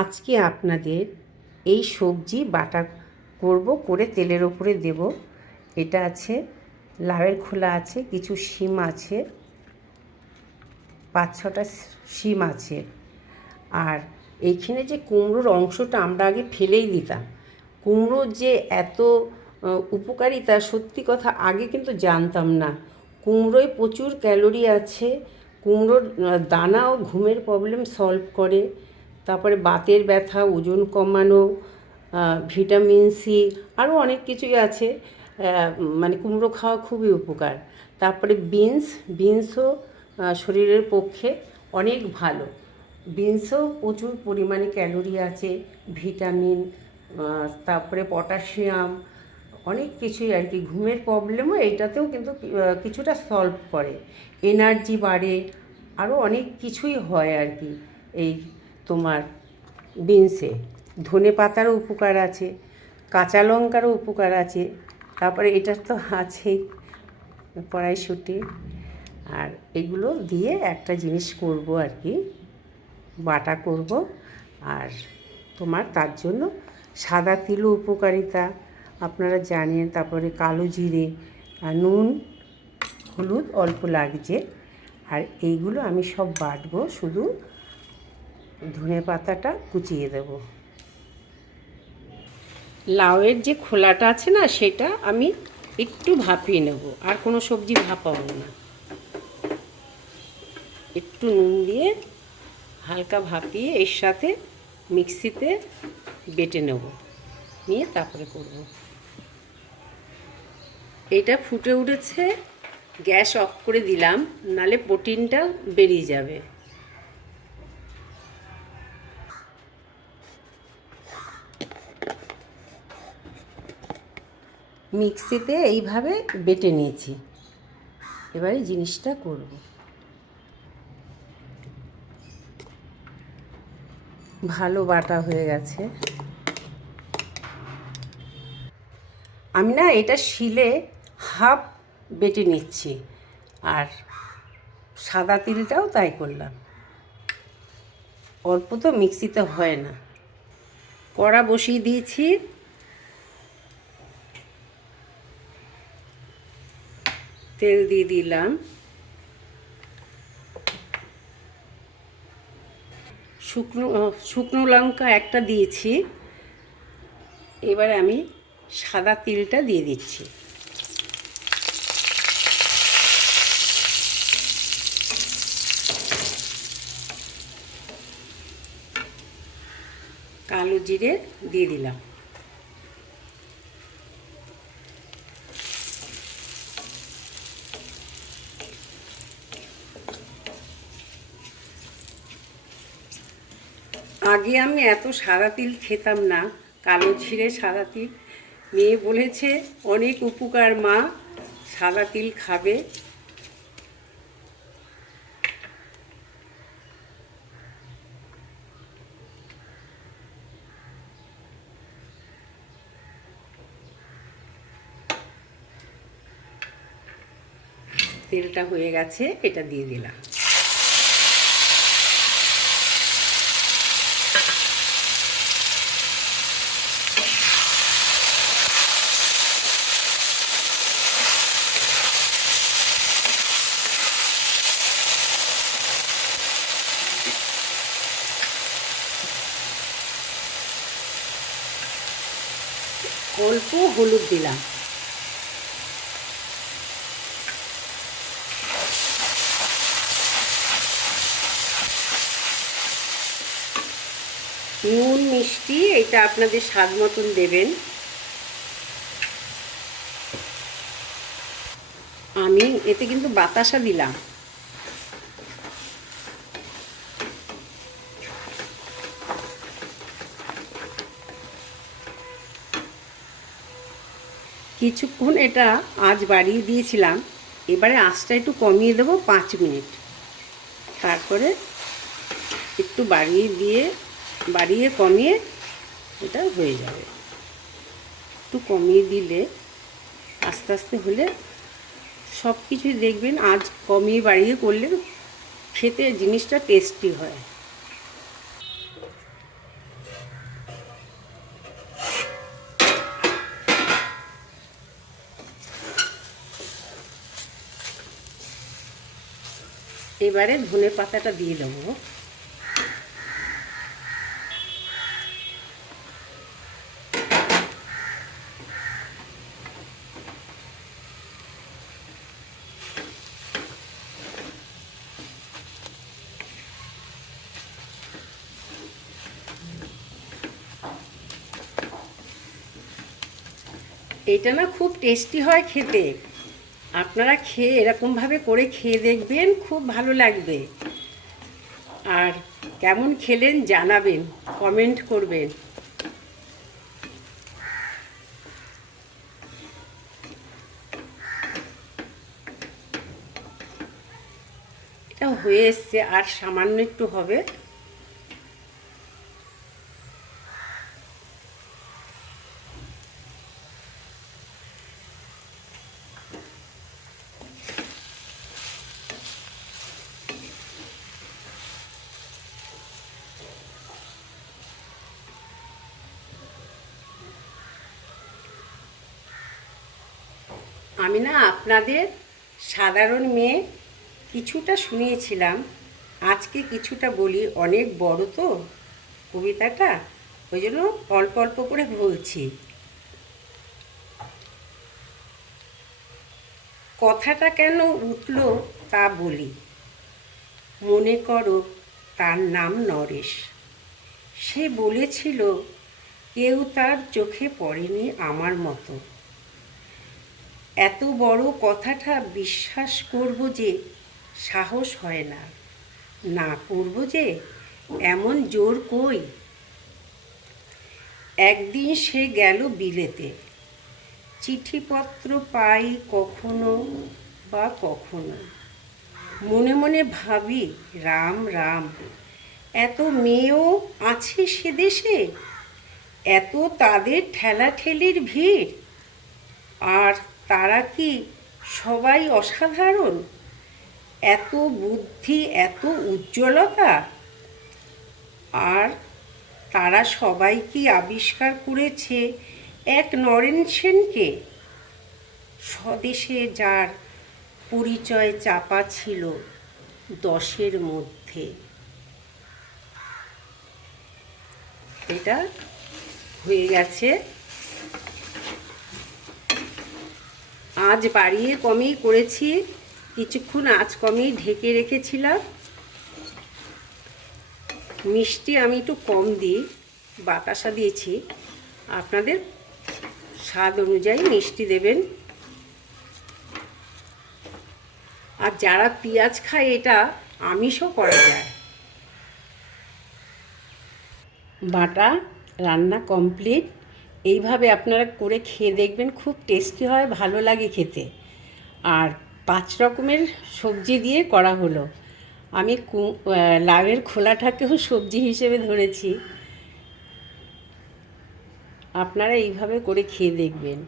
আজকে আপনাদের এই সবজি বাটা করে তেলের ওপরে দেব। এটা আছে লাউয়ের খোলা আছে, কিছু শিম আছে, 5-6টা শিম আছে। আর এইখানে যে কুমড়োর অংশটা আমরা আগে ফেলেই দিতাম। কুমড়োর যে এত উপকারিতা, সত্যি কথা আগে কিন্তু জানতাম না। কুমড়োয় প্রচুর ক্যালোরি আছে। কুমড়োর দানাও ঘুমের প্রবলেম সলভ করে। তারপরে বাতের ব্যথা, ওজন কমানো, ভিটামিন সি, আরও অনেক কিছুই আছে। মানে কুমড়ো খাওয়া খুবই উপকার। তারপরে বিনসও শরীরের পক্ষে অনেক ভালো। বিনসেও প্রচুর পরিমাণে ক্যালোরি আছে, ভিটামিন, তারপরে পটাশিয়াম, অনেক কিছুই আর কি। ঘুমের প্রবলেমও এইটাতেও কিন্তু কিছুটা সলভ করে, এনার্জি বাড়ে, আরও অনেক কিছুই হয় আর কি। এই তোমার বিনসে ধনে পাতারও উপকার আছে, কাঁচা লঙ্কারও উপকার আছে। তারপরে এটা তো আছেই কড়াইশুঁটি। আর এগুলো দিয়ে একটা জিনিস করব আর কি, বাটা করব। আর তোমার তার জন্য সাদা তিলও উপকারিতা আপনারা জানেন। তারপরে কালো জিরে আর নুন হলুদ অল্প লাগছে। আর এইগুলো আমি সব বাটবো, শুধু ধনে পাতাটা কুচিয়ে দেব। লাউয়ের যে খোলাটা আছে না, সেটা আমি একটু ভাপিয়ে নেব, আর কোনো সবজি ভাপাবো না। একটু নুন দিয়ে হালকা ভাপিয়ে এর সাথে মিক্সিতে বেটে নেব, নিয়ে তারপরে করব। এটা ফুটে উঠেছে, গ্যাস অফ করে দিলাম, নালে প্রোটিনটা বেরিয়ে যাবে। মিক্সিতে এইভাবে বেটে নিয়েছি, এবারে জিনিসটা করব। ভালো বাটা হয়ে গেছে। আমি না এটা শিলে হাফ বেটে নিচ্ছি, আর সাদা তিলটাও তাই করলাম। অল্প তো মিক্সিতে হয় না। কড়া বসিয়ে দিয়েছি, তেল দিয়ে দিলাম। শুকনো লঙ্কা একটা দিয়েছি। এবারে আমি সাদা তিলটা দিয়ে দিচ্ছি। কালো জিরে দিয়ে দিলাম। আগে আমি এত সাদা তিল খেতাম না, কালো জিরে সাদা তিল। মেয়ে বলেছে অনেক উপকার মা, সাদা তিল খাবে। তেলটা হয়ে গেছে, এটা দিয়ে দিলাম। অল্প হলুদ দিলাম। নুন মিষ্টি এটা আপনাদের স্বাদ মতন দেবেন। আমি এতে কিন্তু বাতাসা দিলাম। কিছুক্ষণ এটা আঁচ বাড়িয়ে দিয়েছিলাম, এবারে আঁচটা একটু কমিয়ে দেবো 5 মিনিট। তারপরে একটু বাড়িয়ে কমিয়ে এটা হয়ে যাবে। একটু কমিয়ে দিলে আস্তে আস্তে হলে সব কিছুই দেখবেন আঁচ কমিয়ে বাড়িয়ে করলে খেতে জিনিসটা টেস্টি হয়। এবারে ধনে পাতাটা দিয়ে দেবো। এটা না খুব টেস্টি হয় খেতে। আপনারা খেয়ে এরকমভাবে করে খেয়ে দেখবেন, খুব ভালো লাগবে। আর কেমন খেলেন জানাবেন, কমেন্ট করবেন। এটা হয়ে এসছে, আর সামান্য একটু হবে। আমি না আপনাদের সাধারণ মেয়ে কিছুটা শুনিয়েছিলাম, আজকে কিছুটা বলি। অনেক বড় তো কবিতাটা, ওই জন্য অল্প অল্প করে বলছি। কথাটা কেন উঠলো তা বলি। মনে করো তার নাম নরেশ। সে বলেছিল কেউ তার চোখে পড়েনি আমার মতো। এত বড় কথাটা বিশ্বাস করব যে সাহস হয় না, না করব যে এমন জোর কই। একদিন সে গেল বিলেতে, চিঠিপত্র পাই কখনো বা কখনো। মনে মনে ভাবি রাম রাম, এত মেয়েও আছে সে দেশে, এত তাদের ঠেলাঠেলির ভিড়, আর তারা কি সবাই অসাধারণ? এত বুদ্ধি, এত উজ্জ্বলতা, আর তারা সবাই কি আবিষ্কার করেছে এক নরেন সেনকে? স্বদেশে যার পরিচয় চাপা ছিল 10-এর মধ্যে। এটা হয়ে গেছে। আজ বাড়িয়ে কমেই করেছি, কিছুক্ষণ আঁচ কমেই ঢেকে রেখেছিলাম। মিষ্টি আমি একটু কম দিই, বাতাসা দিয়েছি। আপনাদের স্বাদ অনুযায়ী মিষ্টি দেবেন। আর যারা পেঁয়াজ খায় এটা আমিষও করা যায়। বাটা রান্না কমপ্লিট। এইভাবে আপনারা করে খেয়ে দেখবেন, খুব টেস্টি হয়, ভালো লাগে খেতে। আর 5 রকমের সবজি দিয়ে করা হলো। আমি লাউয়ের খোলাটাকেও সবজি হিসেবে ধরেছি। আপনারা এইভাবে করে খেয়ে দেখবেন।